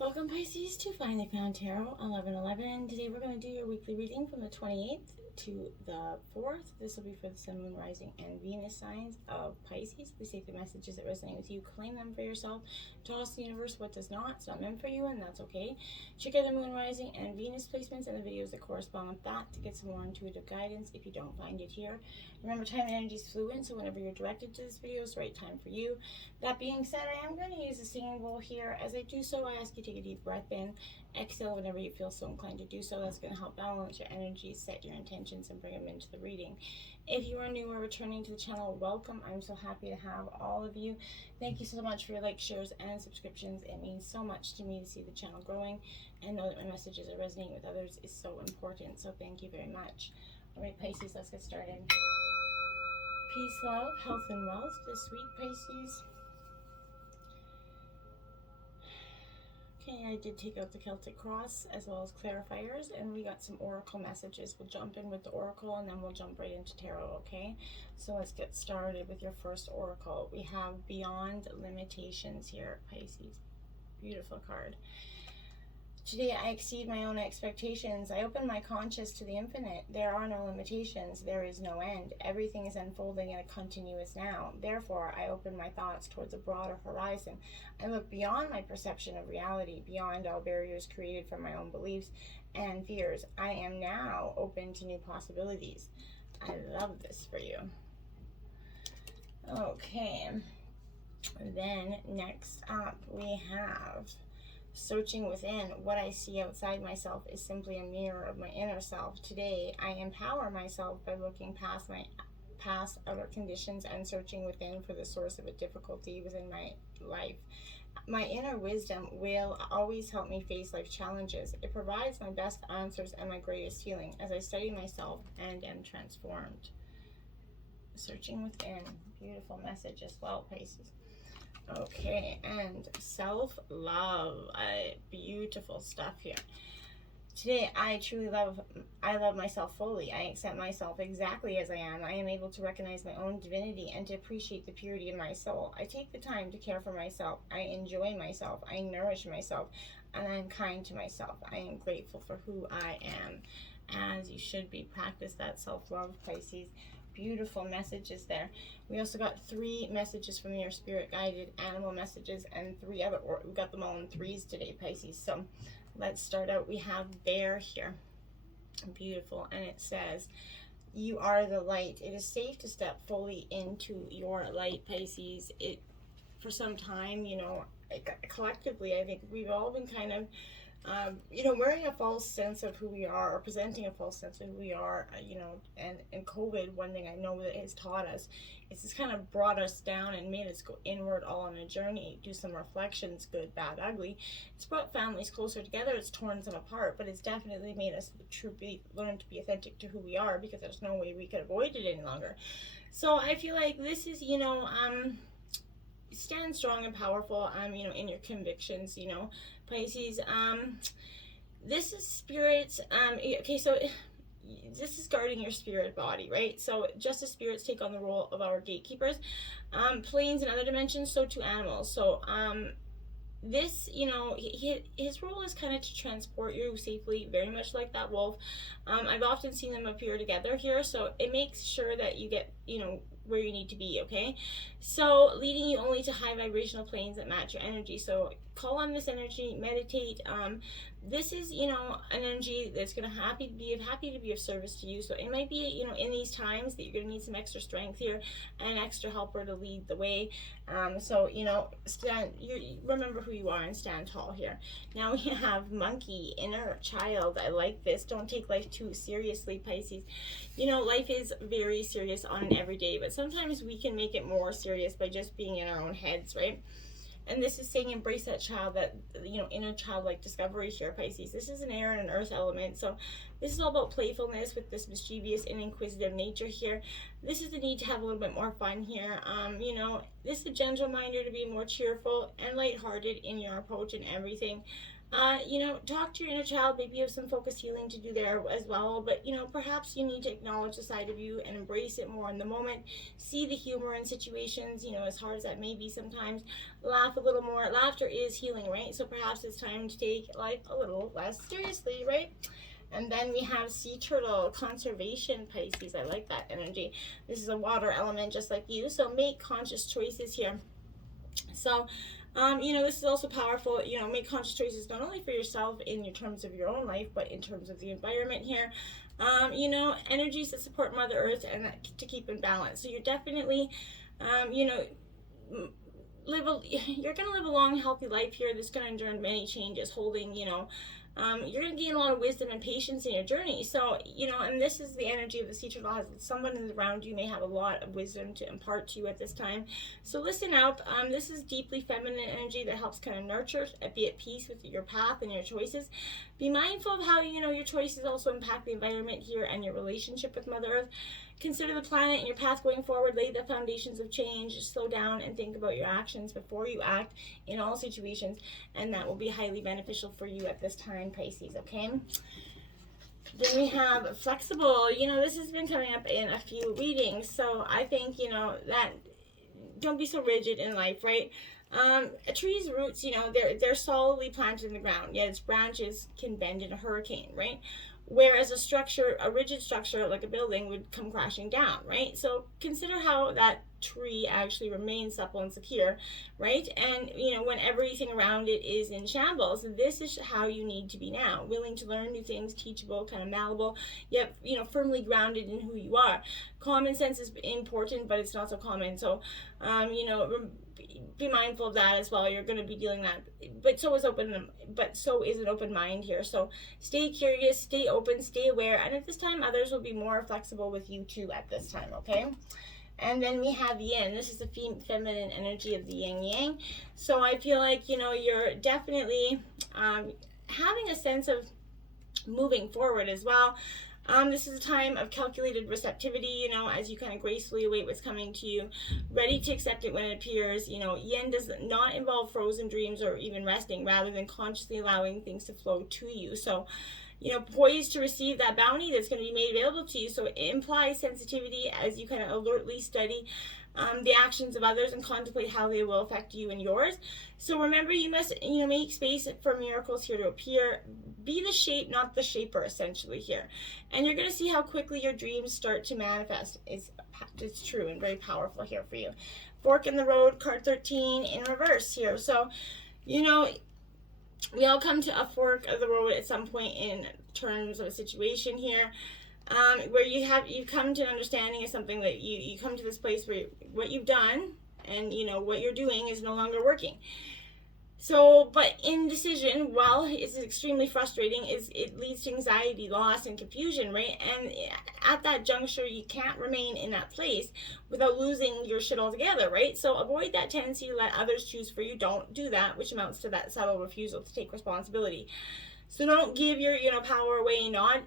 Welcome Pisces to Finally Found Tarot 1111. Today we're going to do your weekly reading from the 28th to the 4th. This will be for the Sun, Moon, Rising, and Venus signs of Pisces. Please take the messages that resonate with you, claim them for yourself, toss the universe what does not. It's not meant for you, and that's okay. Check out the Moon, Rising, and Venus placements and the videos that correspond with that to get some more intuitive guidance if you don't find it here. Remember, time and energy is fluid, so whenever you're directed to this video, it's the right time for you. That being said, I am going to use a singing bowl here. As I do so, I ask you to take a deep breath in, exhale whenever you feel so inclined to do so. That's going to help balance your energy, set your intentions, and bring them into the reading. If you are new or returning to the channel, welcome. I'm so happy to have all of you. Thank you so much for your likes, shares, and subscriptions. It means so much to me to see the channel growing and know that my messages are resonating with others is so important. So thank you very much. All right, Pisces, let's get started. Peace, love, health, and wealth this week, Pisces. Okay, I did take out the Celtic Cross as well as clarifiers, and we got some oracle messages. We'll jump in with the oracle and then we'll jump right into tarot, okay? So let's get started with your first oracle. We have Beyond Limitations here, Pisces. Beautiful card. Today I exceed my own expectations. I open my conscious to the infinite. There are no limitations. There is no end. Everything is unfolding in a continuous now. Therefore, I open my thoughts towards a broader horizon. I look beyond my perception of reality, beyond all barriers created from my own beliefs and fears. I am now open to new possibilities. I love this for you. Okay. Then next up we have Searching Within. What I see outside myself is simply a mirror of my inner self. Today, I empower myself by looking past my past outer conditions and searching within for the source of a difficulty within my life. My inner wisdom will always help me face life challenges. It provides my best answers and my greatest healing as I study myself and am transformed. Searching Within. Beautiful message as well, Pisces. Okay, and self-love. Beautiful stuff here. Today, I love myself fully. I accept myself exactly as I am. I am able to recognize my own divinity and to appreciate the purity in my soul. I take the time to care for myself. I enjoy myself. I nourish myself. And I am kind to myself. I am grateful for who I am. As you should be. Practice that self-love, Pisces. Beautiful messages there. We also got 3 messages from your spirit guided animal messages and 3 other, or we got them all in 3s today, Pisces. So let's start out. We have Bear here. Beautiful. And it says, you are the light. It is safe to step fully into your light, Pisces. For some time, you know, collectively, I think we've all been kind of wearing a false sense of who we are, or presenting a false sense of who we are, and COVID, one thing I know that it has taught us, it's just kind of brought us down and made us go inward all on a journey, do some reflections, good, bad, ugly. It's brought families closer together, it's torn them apart, but it's definitely made us learn to be authentic to who we are, because there's no way we could avoid it any longer. So I feel like this is, stand strong and powerful, in your convictions, Pisces. This is spirits. Okay, so this is guarding your spirit body, right? So just as spirits take on the role of our gatekeepers, planes and other dimensions, so too animals. So this, his role is kind of to transport you safely, very much like that wolf. I've often seen them appear together here, so it makes sure that you get, where you need to be, okay? So leading you only to high vibrational planes that match your energy. So call on this energy, meditate. This is, an energy that's going to happy to be of service to you. So it might be, in these times that you're going to need some extra strength here, and an extra helper to lead the way. Remember who you are and stand tall here. Now we have Monkey, Inner Child. I like this. Don't take life too seriously, Pisces. Life is very serious on an everyday, but sometimes we can make it more serious by just being in our own heads, right? And this is saying embrace that child, that, inner childlike discovery here, Pisces. This is an air and an earth element. So this is all about playfulness with this mischievous and inquisitive nature here. This is the need to have a little bit more fun here. This is a gentle reminder to be more cheerful and lighthearted in your approach and everything. Talk to your inner child. Maybe you have some focused healing to do there as well. But, perhaps you need to acknowledge the side of you and embrace it more in the moment. See the humor in situations, as hard as that may be sometimes. Laugh a little more. Laughter is healing, right? So perhaps it's time to take life a little less seriously, right? And then we have sea turtle, conservation, Pisces. I like that energy. This is a water element just like you. So make conscious choices here. So, this is also powerful. Make conscious choices not only for yourself in your terms of your own life, but in terms of the environment here. Energies that support Mother Earth and that to keep in balance. So you're definitely, you're going to live a long, healthy life here that's going to endure many changes, holding, you're going to gain a lot of wisdom and patience in your journey. So, and this is the energy of the sea turtle. Has someone around you may have a lot of wisdom to impart to you at this time. So listen out. This is deeply feminine energy that helps kind of nurture, be at peace with your path and your choices. Be mindful of how, your choices also impact the environment here and your relationship with Mother Earth. Consider the planet and your path going forward. Lay the foundations of change. Slow down and think about your actions before you act in all situations. And that will be highly beneficial for you at this time, Pisces, okay? Then we have flexible. This has been coming up in a few readings. So I think, that don't be so rigid in life, right? A tree's roots, they're solidly planted in the ground, yet its branches can bend in a hurricane, right? Whereas a rigid structure like a building would come crashing down, right? So consider how that tree actually remains supple and secure, right? And, when everything around it is in shambles, this is how you need to be now. Willing to learn new things, teachable, kind of malleable, yet, firmly grounded in who you are. Common sense is important, but it's not so common. So, be mindful of that as well. You're going to be dealing that, but so is an open mind here. So stay curious, stay open, stay aware, and at this time others will be more flexible with you too at this time, okay? And then we have yin. This is the feminine energy of the yin yang. So I feel like, you're definitely having a sense of moving forward as well. This is a time of calculated receptivity, as you kind of gracefully await what's coming to you, ready to accept it when it appears. Yin does not involve frozen dreams or even resting, rather than consciously allowing things to flow to you. So, poised to receive that bounty that's going to be made available to you. So it implies sensitivity as you kind of alertly study the actions of others and contemplate how they will affect you and yours. So remember, you must, make space for miracles here to appear. Be the shape, not the shaper, essentially here. And you're going to see how quickly your dreams start to manifest. It's true and very powerful here for you. Fork in the road, card 13 in reverse here. So, we all come to a fork of the road at some point in terms of a situation here. Where you come to an understanding of something, that you come to this place where what you've done and what you're doing is no longer working. So, but indecision, while it's extremely frustrating, it leads to anxiety, loss, and confusion, right? And at that juncture, you can't remain in that place without losing your shit altogether, right? So avoid that tendency to let others choose for you. Don't do that, which amounts to that subtle refusal to take responsibility. So don't give your power away, not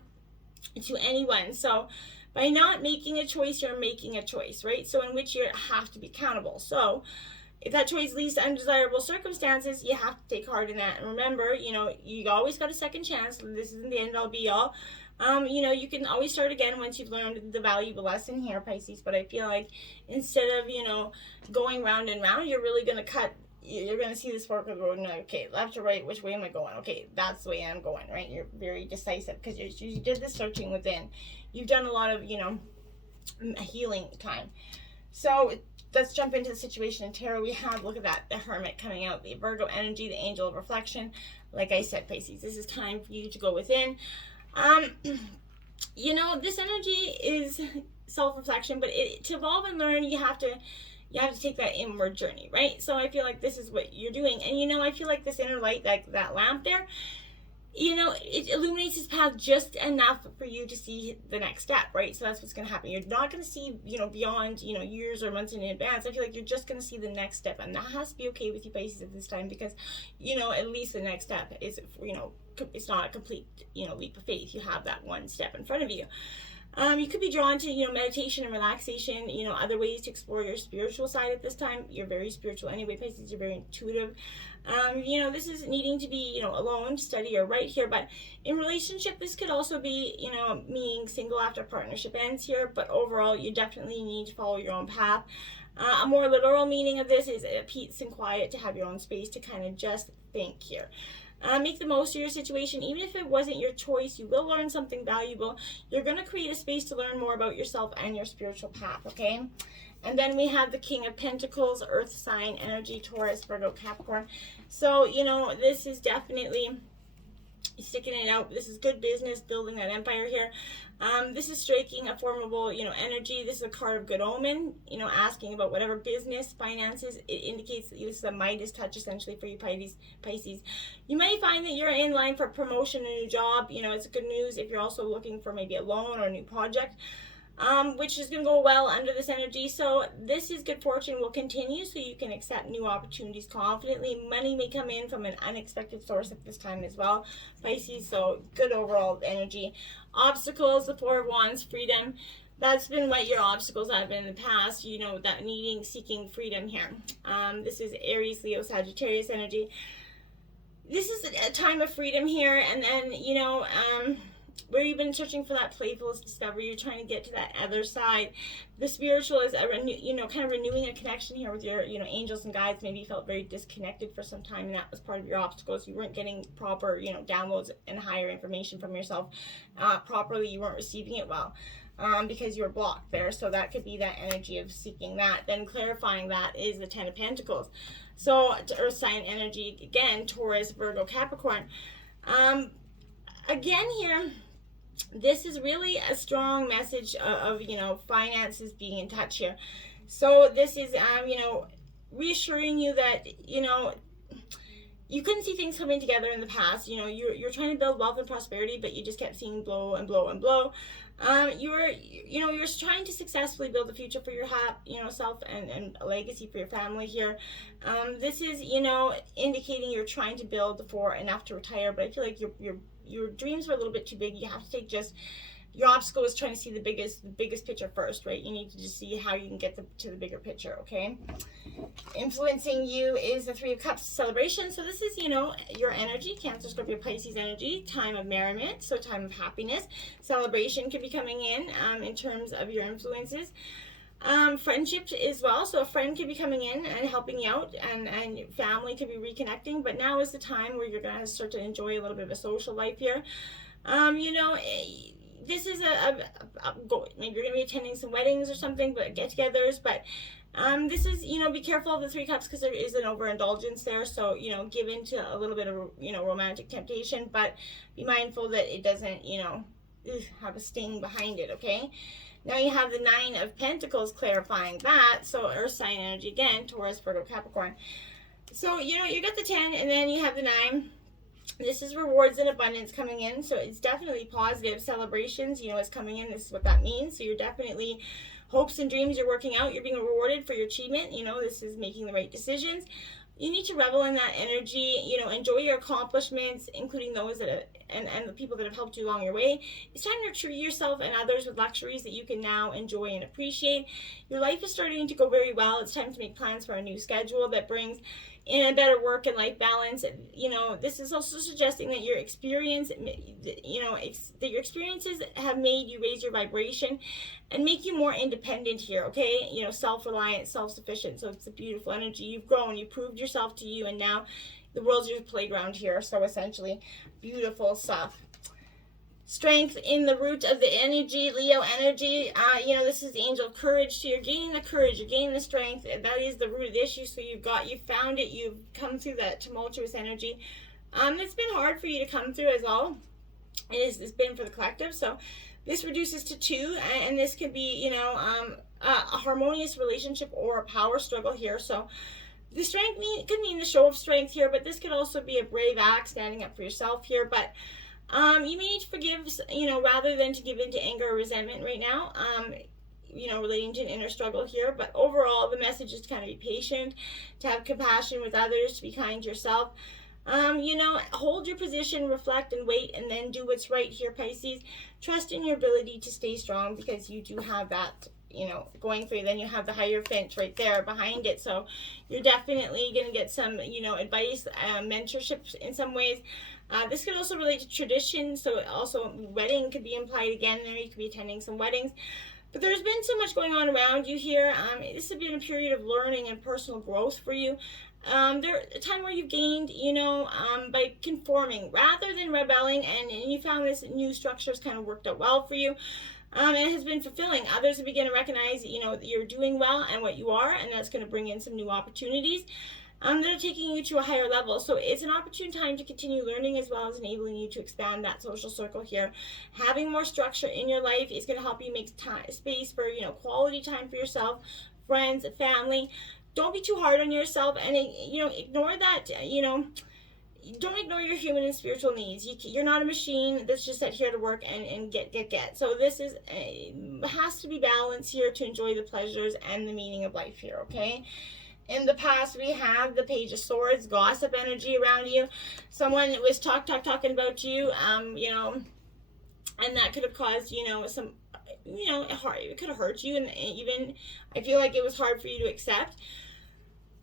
to anyone. So by not making a choice, you're making a choice, right? So in which you have to be accountable. So if that choice leads to undesirable circumstances, you have to take heart in that. And remember, you always got a second chance. This isn't the end all be all. You can always start again once you've learned the valuable lesson here, Pisces. But I feel like instead of, going round and round, you're really going to you're going to see this fork of the road and okay, left or right, which way am I going? Okay, that's the way I'm going, right? You're very decisive because you did the searching within. You've done a lot of, healing time. So let's jump into the situation in tarot. We have, look at that, the Hermit coming out, the Virgo energy, the Angel of Reflection. Like I said, Pisces, this is time for you to go within. This energy is self-reflection, but to evolve and learn, you have to take that inward journey, right? So I feel like this is what you're doing. And, I feel like this inner light, like that lamp there, it illuminates his path just enough for you to see the next step, right? So that's what's going to happen. You're not going to see, beyond, years or months in advance. I feel like you're just going to see the next step. And that has to be okay with you, Pisces, at this time, because, at least the next step is, it's not a complete, leap of faith. You have that one step in front of you. You could be drawn to, meditation and relaxation, other ways to explore your spiritual side at this time. You're very spiritual anyway, Pisces. You're very intuitive. This is needing to be, alone, study or write here. But in relationship, this could also be, being single after partnership ends here. But overall, you definitely need to follow your own path. A more literal meaning of this is peace and quiet, to have your own space to kind of just think here. Make the most of your situation. Even if it wasn't your choice, you will learn something valuable. You're going to create a space to learn more about yourself and your spiritual path, okay? And then we have the King of Pentacles, Earth sign energy, Taurus, Virgo, Capricorn. So, this is definitely sticking it out. This is good business, building that empire here. This is striking a formidable, energy. This is a card of good omen, asking about whatever business, finances. It indicates that this is a Midas touch, essentially, for you Pisces. You may find that you're in line for promotion, a new job. It's good news if you're also looking for maybe a loan or a new project, which is going to go well under this energy. So this is good fortune will continue, so you can accept new opportunities confidently. Money may come in from an unexpected source at this time as well, Pisces. So good overall energy. Obstacles, the Four of Wands, freedom. That's been what your obstacles have been in the past, that seeking freedom here. This is Aries, Leo, Sagittarius energy. This is a time of freedom here, and then, where you've been searching for that playful discovery, you're trying to get to that other side. The spiritual is kind of renewing a connection here with your, angels and guides. Maybe you felt very disconnected for some time, and that was part of your obstacles. You weren't getting proper, downloads and higher information from yourself properly. You weren't receiving it well because you were blocked there. So that could be that energy of seeking that. Then clarifying that is the Ten of Pentacles. So Earth sign energy, again, Taurus, Virgo, Capricorn. Again here, this is really a strong message of finances being in touch here. So this is reassuring you that you couldn't see things coming together in the past. You're trying to build wealth and prosperity, but you just kept seeing blow and blow and blow. You're trying to successfully build a future for your self and a legacy for your family here. This is indicating you're trying to build for enough to retire, but I feel like your dreams are a little bit too big. You have to take your obstacle is trying to see the biggest picture first, right? You need to just see how you can get to the bigger picture, okay? Influencing you is the Three of Cups celebration. So this is, your energy, Cancer, Scorpio, Pisces energy, time of merriment, so time of happiness. Celebration could be coming in terms of your influences. Friendships as well, so a friend could be coming in and helping you out, and family could be reconnecting, but now is the time where you're going to start to enjoy a little bit of a social life here. This is maybe you're going to be attending some weddings or something, but get-togethers, but this is, be careful of the Three Cups because there is an overindulgence there, so, give in to a little bit of, romantic temptation, but be mindful that it doesn't, have a sting behind it, okay? Now you have the Nine of Pentacles clarifying that. So Earth sign energy again, Taurus, Virgo, Capricorn. So, you got the 10 and then you have the 9. This is rewards and abundance coming in. So it's definitely positive. Celebrations, is coming in. This is what that means. So you're definitely hopes and dreams you're working out. You're being rewarded for your achievement. This is making the right decisions. You need to revel in that energy, enjoy your accomplishments, including those that and the people that have helped you along your way. It's time to treat yourself and others with luxuries that you can now enjoy and appreciate. Your life is starting to go very well. It's time to make plans for a new schedule that brings in a better work and life balance. This is also suggesting that your experiences have made you raise your vibration and make you more independent here, okay? Self-reliant, self-sufficient. So it's a beautiful energy. You've grown, you proved yourself to you, and now the world's your playground here. So essentially, beautiful stuff. Strength in the root of the energy, Leo energy. This is the angel of courage. So you're gaining the courage, you're gaining the strength. That is the root of the issue. So you found it, you've come through that tumultuous energy. It's been hard for you to come through as well. It's been for the collective. So this reduces to 2, and this could be, a harmonious relationship or a power struggle here. So the strength could mean the show of strength here, but this could also be a brave act, standing up for yourself here. But you may need to forgive, rather than to give in to anger or resentment right now, relating to an inner struggle here. But overall, the message is to kind of be patient, to have compassion with others, to be kind to yourself. You know, hold your position, reflect and wait, and then do what's right here, Pisces. Trust in your ability to stay strong, because you do have that, you know, going for you. Then you have the Hierophant right there behind it. So you're definitely going to get some, you know, advice, mentorship in some ways. This could also relate to tradition. So also wedding could be implied again there. You could be attending some weddings. But there's been so much going on around you here. This has been a period of learning and personal growth for you. There's a time where you've gained, you know, by conforming rather than rebelling, and you found this new structure has kind of worked out well for you. And it has been fulfilling. Others have begun to recognize, you know, that you're doing well and what you are, and that's going to bring in some new opportunities that are taking you to a higher level. So it's an opportune time to continue learning, as well as enabling you to expand that social circle here. Having more structure in your life is going to help you make space for, you know, quality time for yourself, friends, family. Don't be too hard on yourself, and, you know, ignore that, you know, don't ignore your human and spiritual needs. You're not a machine that's just set here to work and get. So this is has to be balanced here to enjoy the pleasures and the meaning of life here, okay? In the past, we have the Page of Swords, gossip energy around you. Someone was talking about you, you know, and that could have caused, you know, some, you know, it could have hurt you, and even I feel like it was hard for you to accept.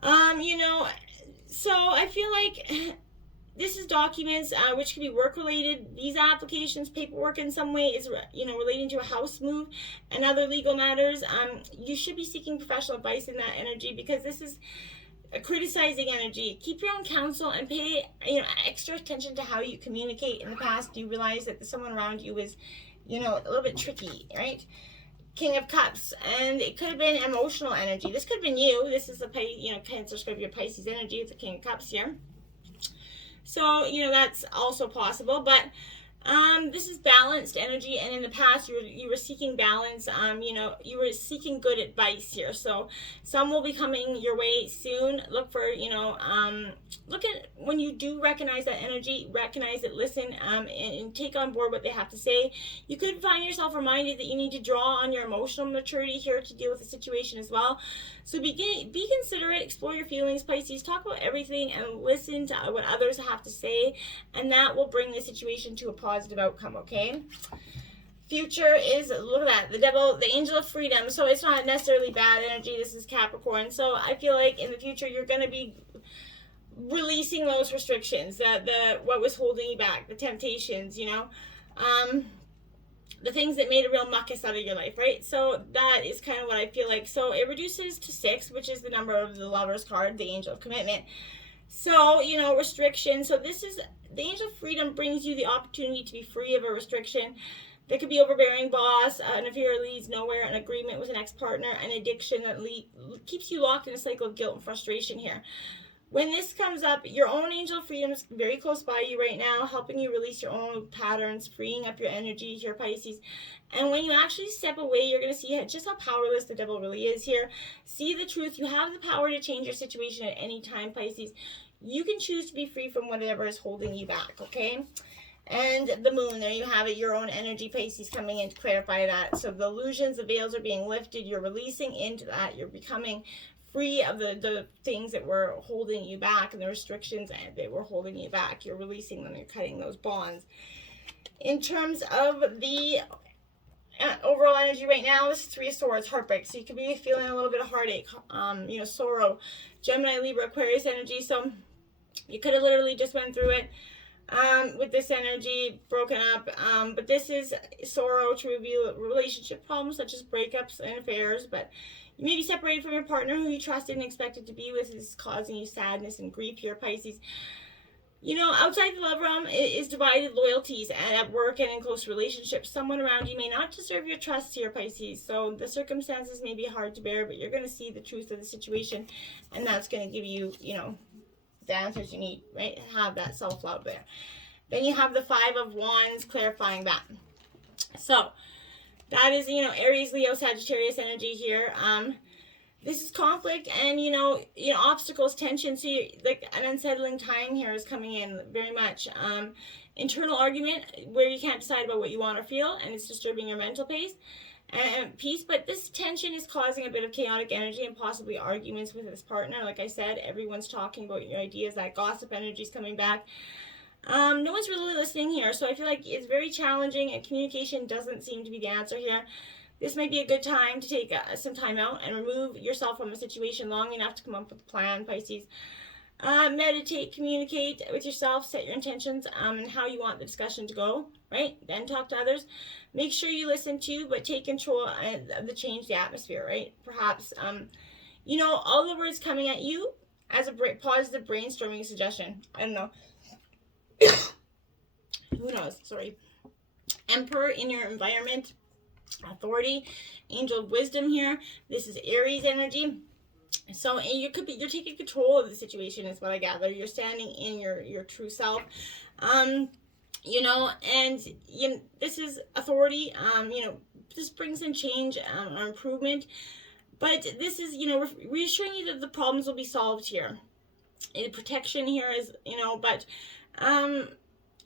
You know, so I feel like this is documents, which could be work-related, visa applications, paperwork in some way is, you know, relating to a house move and other legal matters. You should be seeking professional advice in that energy, because this is a criticizing energy. Keep your own counsel and pay, you know, extra attention to how you communicate. In the past, you realize that someone around you is, you know, a little bit tricky, right? King of Cups, and it could have been emotional energy. This could have been you. This is the, you know, Cancer, Scorpio, Pisces energy. It's the King of Cups here. So, you know, that's also possible, but this is balanced energy, and in the past you were seeking balance. You know, you were seeking good advice here. So some will be coming your way soon. Look for, you know, look at when you do recognize that energy, recognize it, listen, and take on board what they have to say. You could find yourself reminded that you need to draw on your emotional maturity here to deal with the situation as well. So be considerate, explore your feelings, Pisces. Talk about everything and listen to what others have to say, and that will bring the situation to a positive outcome, okay? Future is, look at that, the Devil, the Angel of Freedom. So it's not necessarily bad energy. This is Capricorn. So I feel like in the future you're going to be releasing those restrictions, the what was holding you back, the temptations, you know, the things that made a real muckus out of your life, right? So that is kind of what I feel like. So it reduces to 6, which is the number of the Lover's card, the Angel of Commitment. So, you know, restriction. So this is, the Angel of Freedom brings you the opportunity to be free of a restriction. There could be overbearing boss, an affair leads nowhere, an agreement with an ex-partner, an addiction that keeps you locked in a cycle of guilt and frustration here. When this comes up, your own Angel of Freedom is very close by you right now, helping you release your own patterns, freeing up your energy here, Pisces. And when you actually step away, you're going to see just how powerless the Devil really is here. See the truth. You have the power to change your situation at any time, Pisces. You can choose to be free from whatever is holding you back, okay? And the Moon, there you have it, your own energy, Pisces, coming in to clarify that. So the illusions, the veils are being lifted. You're releasing into that. You're becoming free of the things that were holding you back and the restrictions that were holding you back. You're releasing them. You're cutting those bonds. In terms of the overall energy right now, this is 3 of Swords, heartbreak. So you could be feeling a little bit of heartache, you know, sorrow. Gemini, Libra, Aquarius energy. So you could have literally just went through it with this energy, broken up. But this is sorrow to reveal relationship problems such as breakups and affairs. But you may be separated from your partner who you trusted and expected to be with. Is causing you sadness and grief here, Pisces. You know, outside the love realm is divided loyalties, and at work and in close relationships. Someone around you may not deserve your trust here, Pisces. So the circumstances may be hard to bear, but you're going to see the truth of the situation, and that's going to give you, you know, the answers you need, right? Have that self-love there. Then you have the 5 of Wands, clarifying that. So that is, you know, Aries, Leo, Sagittarius energy here. This is conflict and, you know, obstacles, tension. So like an unsettling time here is coming in very much. Internal argument where you can't decide about what you want or feel, and it's disturbing your mental pace. and peace, but this tension is causing a bit of chaotic energy and possibly arguments with this partner. Like I said, everyone's talking about your ideas. That gossip energy is coming back. No one's really listening here, so I feel like it's very challenging, and communication doesn't seem to be the answer here. This might be a good time to take some time out and remove yourself from a situation long enough to come up with a plan, Pisces. Meditate, communicate with yourself, set your intentions and how you want the discussion to go, right? Then talk to others. Make sure you listen to, but take control of the change, the atmosphere, right? Perhaps, you know, all the words coming at you as a positive brainstorming suggestion. I don't know. Who knows? Sorry. Emperor in your environment. Authority. Angel of wisdom here. This is Aries energy. So you're taking control of the situation is what I gather. You're standing in your true self. You know, and this is authority. You know, this brings in change or improvement. But this is, you know, reassuring you that the problems will be solved here. And protection here is, you know, but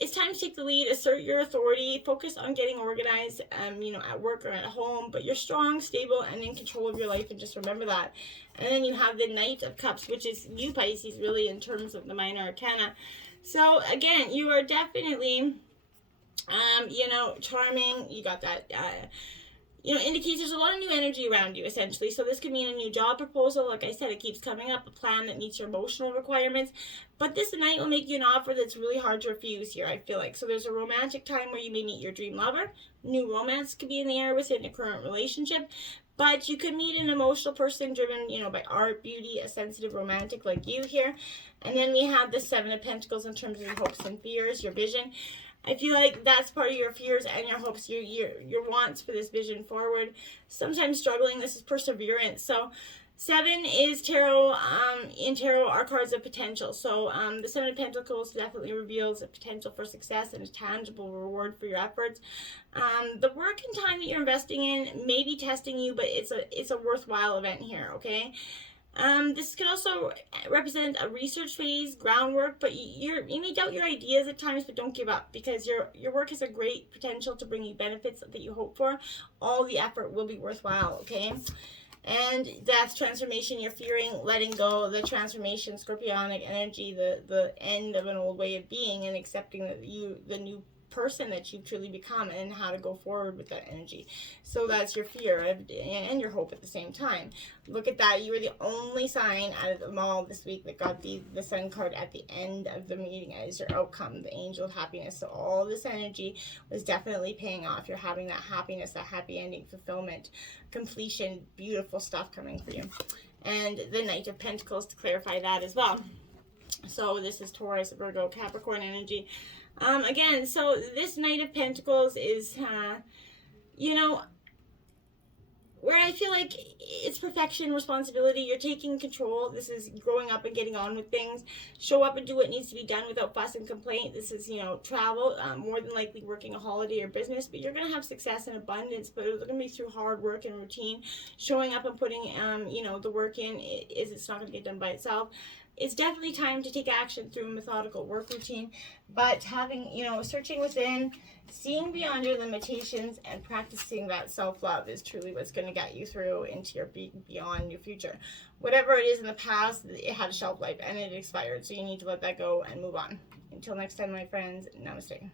it's time to take the lead, assert your authority, focus on getting organized, you know, at work or at home, but you're strong, stable, and in control of your life, and just remember that. And then you have the Knight of Cups, which is you, Pisces, really, in terms of the minor arcana. So, again, you are definitely, you know, charming. You got that, you know, indicates there's a lot of new energy around you, essentially. So this could mean a new job proposal. Like I said, it keeps coming up, a plan that meets your emotional requirements. But this night will make you an offer that's really hard to refuse here, I feel like. So there's a romantic time where you may meet your dream lover. New romance could be in the air within a current relationship. But you could meet an emotional person driven, you know, by art, beauty, a sensitive romantic like you here. And then we have the Seven of Pentacles in terms of your hopes and fears, your vision. I feel like that's part of your fears and your hopes, your wants for this vision forward. Sometimes struggling, this is perseverance. So 7 is tarot. In tarot are cards of potential. So the 7 of Pentacles definitely reveals a potential for success and a tangible reward for your efforts. The work and time that you're investing in may be testing you, but it's a worthwhile event here, okay? This could also represent a research phase, groundwork, but you may doubt your ideas at times, but don't give up, because your work has a great potential to bring you benefits that you hope for. All the effort will be worthwhile, okay? And death, transformation, you're fearing letting go, the transformation, scorpionic energy, the end of an old way of being, and accepting that the new person that you've truly become, and how to go forward with that energy. So that's your fear and your hope at the same time. Look at that. You were the only sign out of them all this week that got the Sun card at the end of the meeting as your outcome, the angel of happiness. So all this energy was definitely paying off. You're having that happiness, that happy ending, fulfillment, completion, beautiful stuff coming for you. And the Knight of Pentacles to clarify that as well. So this is Taurus, Virgo, Capricorn energy. Again, so this Knight of Pentacles is, you know, where I feel like it's perfection, responsibility. You're taking control. This is growing up and getting on with things. Show up and do what needs to be done without fuss and complaint. This is, you know, travel, more than likely working a holiday or business, but you're going to have success and abundance, but it's going to be through hard work and routine. Showing up and putting, you know, the work in, it's not going to get done by itself. It's definitely time to take action through a methodical work routine, but having, you know, searching within, seeing beyond your limitations, and practicing that self-love is truly what's going to get you through into your beyond your future. Whatever it is in the past, it had a shelf life and it expired, so you need to let that go and move on. Until next time, my friends, namaste.